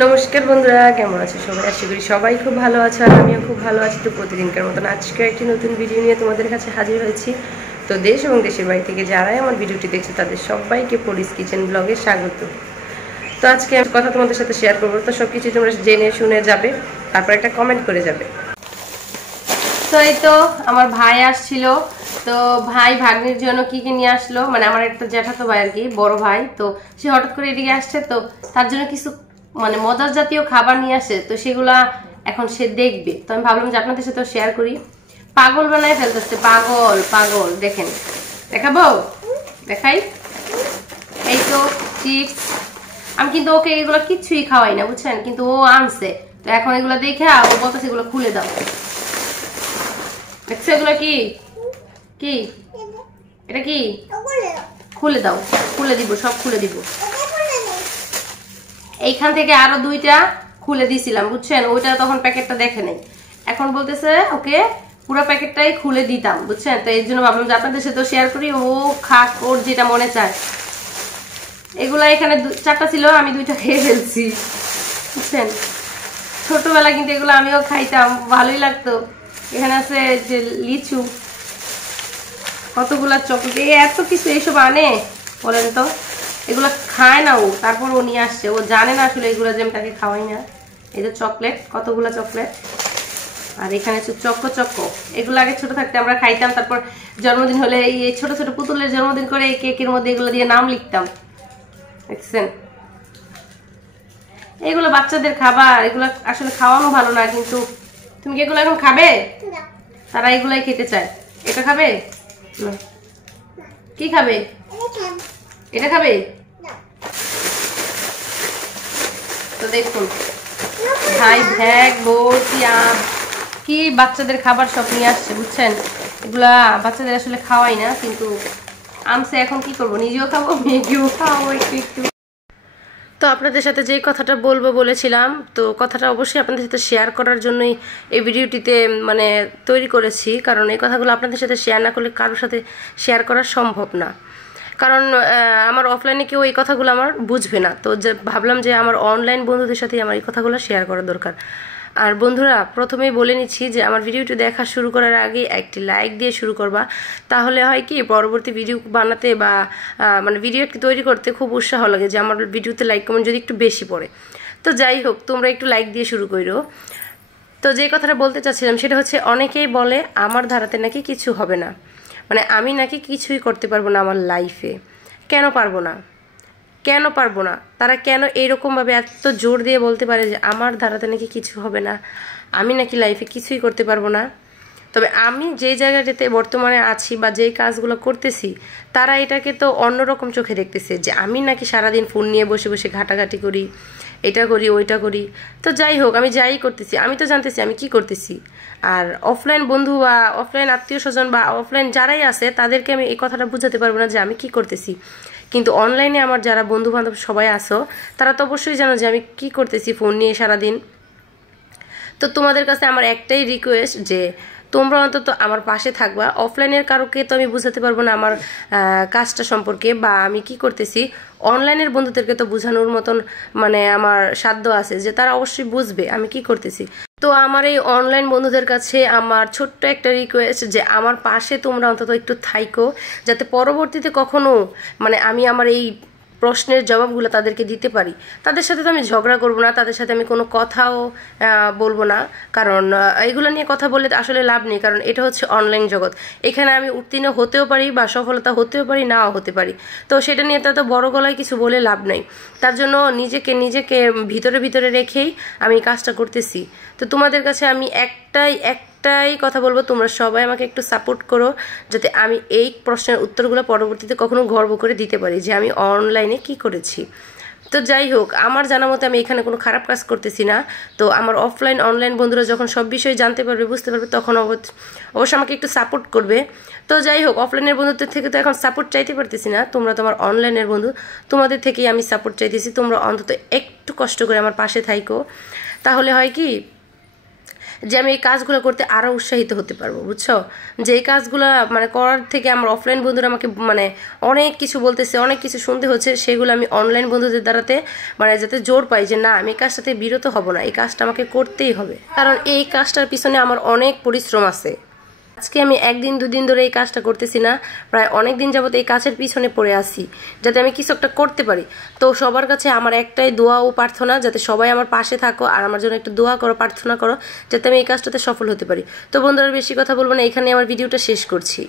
নমস্কার বন্ধুরা, কেমন আছো সবাই? আশা করি সবাই খুব ভালো আছো আর আমিও খুব ভালো আছি। তো প্রতিদিনকার মতন আজকে একটি নতুন ভিডিও নিয়ে তোমাদের কাছে হাজির হয়েছি। তো দেশ এবং দেশের বাড়ি থেকে যারাই আমার ভিডিওটি দেখছে তাদের সবাইকে পরিস কিচেন ব্লগে স্বাগত। তো আজকে আমি কথা তোমাদের সাথে শেয়ার করবো, তো সব কিছু তোমরা জেনে শুনে যাবে, তারপর একটা কমেন্ট করে যাবে। তো এই তো আমার ভাই আসছিল, তো ভাই ভাগ্নির জন্য কি কি নিয়ে আসলো, মানে আমার একটা জ্যাঠাতো ভাই আর কি, বড় ভাই। তো সে হঠাৎ করে এদিকে আসছে, তো তার জন্য কিছু মানে মজার জাতীয় খাবার নিয়ে আসে, তো সেগুলা এখন সে দেখবে। তো আমি ভাবলাম যে আপনাদের সাথে শেয়ার করি। পাগল বানায় ফেলতেছে, পাগল পাগল। দেখেন, দেখাবো, দেখাই। এই তো চিপস। আমি কিন্তু ওকে এগুলো কিচ্ছুই খাওয়াই না, বুঝছেন, কিন্তু ও আনছে। তো এখন এগুলো দেখে ও বলতেছে এগুলো খুলে দাও। দেখছো এগুলো কি কি এটা কি? খুলে দাও, খুলে দিব, সব খুলে দিব। এইখান থেকে আরো দুইটা খুলে দিছিলাম, বুঝছেন, ওইটা তখন প্যাকেটটা দেখে নেই। এখন বলতেছে ওকে পুরো প্যাকেটটাই খুলে দিতাম, বুঝছেন। তো এই জন্য ভাবলাম যে আপনাদের সাথে শেয়ার করি, ও খাক, ওর যেটা মনে চায়। এগুলা এখানে চারটা ছিল, আমি দুইটা খেয়ে ফেলছি, বুঝছেন। ছোটবেলা কিন্তু এগুলো আমিও খাইতাম, ভালোই লাগতো। এখানে আছে যে লিচু, কতগুলা চকলেট, এত কিছু এইসব আনে বলেন তো। এগুলো খায় না ও, তারপর ও নিয়ে আসছে। ও জানে না আসলে এগুলো যে আমি তাকে খাওয়াই না। এই যে চকলেট, কতগুলা চকলেট। আর এখানে চক্কো চক্কো, এগুলো আগে ছোট থাকতে আমরা খাইতাম। তারপর জন্মদিন হলে এই ছোট ছোট পুতুলের জন্মদিন করে এই কেকের মধ্যে এগুলো দিয়ে নাম লিখতাম, দেখছেন। এগুলো বাচ্চাদের খাবার, এগুলো আসলে খাওয়ানো ভালো না, কিন্তু তুমি কি এগুলো এখন খাবে? তারা এগুলাই খেতে চায়। এটা খাবে না, কি খাবে? এটা খাবে। তো দেখুন ভাই ব্যাগ ভর্তি আম, কি বাচ্চাদের খাবার সব নিয়ে আসছে, বুঝছেন। এগুলা বাচ্চাদের আসলে খাওয়াই না, কিন্তু আমসে এখন কি করবো, নিজেও খাবো, মেয়েকেও খাওয়াবো একটু একটু। তো আপনাদের সাথে যে কথাটা বলবো বলেছিলাম, তো কথাটা অবশ্যই আপনাদের সাথে শেয়ার করার জন্যই এই ভিডিওটিতে মানে তৈরি করেছি। কারণ এই কথাগুলো আপনাদের সাথে শেয়ার না করলে কারোর সাথে শেয়ার করা সম্ভব না। কারণ আমার অফলাইনে কেউ এই কথাগুলো আমার বুঝবে না। তো যে ভাবলাম যে আমার অনলাইন বন্ধুদের সাথেই আমার এই কথাগুলো শেয়ার করা দরকার। আর বন্ধুরা, প্রথমেই বলে নিচ্ছি যে আমার ভিডিওটি দেখা শুরু করার আগে একটি লাইক দিয়ে শুরু করবা। তাহলে হয় কি, পরবর্তী ভিডিও বানাতে বা মানে ভিডিও একটি তৈরি করতে খুব উৎসাহ লাগে যে আমার ভিডিওতে লাইক কমেন্ট যদি একটু বেশি পড়ে। তো যাই হোক, তোমরা একটু লাইক দিয়ে শুরু করো। তো যে কথাটা বলতে চাচ্ছিলাম সেটা হচ্ছে, অনেকেই বলে আমার ধারাতে নাকি কিছু হবে না, মানে আমি নাকি কিছুই করতে পারবো না আমার লাইফে। কেন পারবো না, কেন পারবো না? তারা কেন এইরকমভাবে এত জোর দিয়ে বলতে পারে যে আমার ধারাতে নাকি কিছু হবে না, আমি নাকি লাইফে কিছুই করতে পারবো না? তবে আমি যেই জায়গাটাতে বর্তমানে আছি বা যেই কাজগুলো করতেছি, তারা এটাকে তো অন্যরকম চোখে দেখতেছে যে আমি নাকি সারাদিন ফোন নিয়ে বসে বসে ঘাটাঘাটি করি, এটা করি ওইটা করি। তো যাই হোক, আমি যাই করতেছি আমি তো জানতেছি আমি কি করতেছি। আর অফলাইন বন্ধু বা অফলাইন আত্মীয় স্বজন বা অফলাইন যারাই আছে তাদেরকে আমি এই কথাটা বুঝাতে পারবো না যে আমি কি করতেছি। কিন্তু অনলাইনে আমার যারা বন্ধু বান্ধব সবাই আসো, তারা তো অবশ্যই জানো যে আমি কি করতেছি ফোন নিয়ে সারাদিন। তো তোমাদের কাছে আমার একটাই রিকোয়েস্ট যে তোমরা অন্তত আমার পাশে থাকবা। অফলাইনের কারোকে তো আমি বুঝাতে পারবো না আমার কাজটা সম্পর্কে বা আমি কি করতেছি। অনলাইনের বন্ধুদেরকে তো বোঝানোর মতন মানে আমার সাধ্য আছে যে তারা অবশ্যই বুঝবে আমি কি করতেছি। তো আমার এই অনলাইন বন্ধুদের কাছে আমার ছোট্ট একটা রিকোয়েস্ট যে আমার পাশে তোমরা অন্তত একটু থাইকো, যাতে পরবর্তীতে কখনো মানে আমি আমার এই প্রশ্নের জবাবগুলো তাদেরকে দিতে পারি। তাদের সাথে তো আমি ঝগড়া করব না, তাদের সাথে আমি কোনো কথাও বলবো না, কারণ এইগুলো নিয়ে কথা বললে আসলে লাভ নেই। কারণ এটা হচ্ছে অনলাইন জগৎ, এখানে আমি উত্তীর্ণ হতেও পারি বা সফলতা হতেও পারি, নাও হতে পারি। তো সেটা নিয়ে তো বড় গলায় কিছু বলে লাভ নেই। তার জন্য নিজেকে নিজেকে ভিতরে ভিতরে রেখেই আমি কাজটা করতেছি। তো তোমাদের কাছে আমি একটাই কথা বলবো, তোমরা সবাই আমাকে একটু সাপোর্ট করো, যাতে আমি এই প্রশ্নের উত্তরগুলো পরবর্তীতে কখনো গর্ব করে দিতে পারি যে আমি অনলাইনে কি করেছি। তো যাই হোক, আমার জানা মতে আমি এখানে কোনো খারাপ কাজ করতেছি না। তো আমার অফলাইন অনলাইন বন্ধুরা যখন সব বিষয়ে জানতে পারবে, বুঝতে পারবে, তখন অবশ্যই আমাকে একটু সাপোর্ট করবে। তো যাই হোক, অফলাইনের বন্ধুদের থেকে তো এখন সাপোর্ট চাইতে পারতেছি না, তোমরা তোমার অনলাইনের বন্ধু, তোমাদের থেকেই আমি সাপোর্ট চাইতেছি। তোমরা অন্তত একটু কষ্ট করে আমার পাশে থাইকো, তাহলে হয় কি যে আমি এই কাজগুলো করতে আরও উৎসাহিত হতে পারবো, বুঝছো? যে এই কাজগুলো মানে করার থেকে আমার অফলাইন বন্ধুরা আমাকে মানে অনেক কিছু বলতেছে, অনেক কিছু শুনতে হচ্ছে, সেগুলো আমি অনলাইন বন্ধুদের দ্বারাতে মানে যাতে জোর পাই যে না আমি এই কাজটাতে বিরত হব না, এই কাজটা আমাকে করতেই হবে, কারণ এই কাজটার পিছনে আমার অনেক পরিশ্রম আছে। আজকে আমি একদিন দুদিন ধরে এই কাজটা করতেছি না, প্রায় অনেক দিন যাবত এই কাজের পিছনে পড়ে আসি যাতে আমি কিছু একটা করতে পারি। তো সবার কাছে আমার একটাই দোয়া ও প্রার্থনা, যাতে সবাই আমার পাশে থাকো আর আমার জন্য একটু দোয়া করো, প্রার্থনা করো, যাতে আমি এই কাজটাতে সফল হতে পারি। তো বন্ধুরা বেশি কথা বলবো না, এখানে আমার ভিডিওটা শেষ করছি।